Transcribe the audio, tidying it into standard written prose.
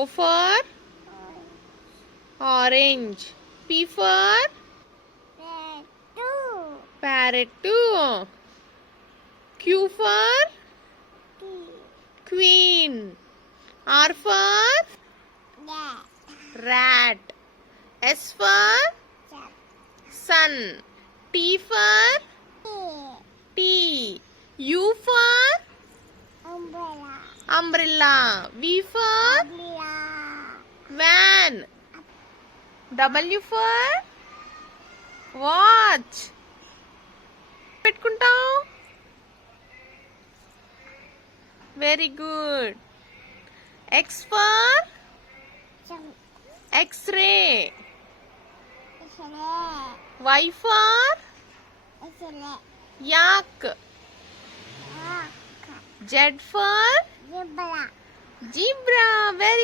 O for orange. P for parrot 2. Q for queen. R for rat. S for sun. T for tea. U for umbrella. V for van. W for watch. పెట్టుకుంటాం. Very good. X for X-ray. Y for yak. Z for zebra. Very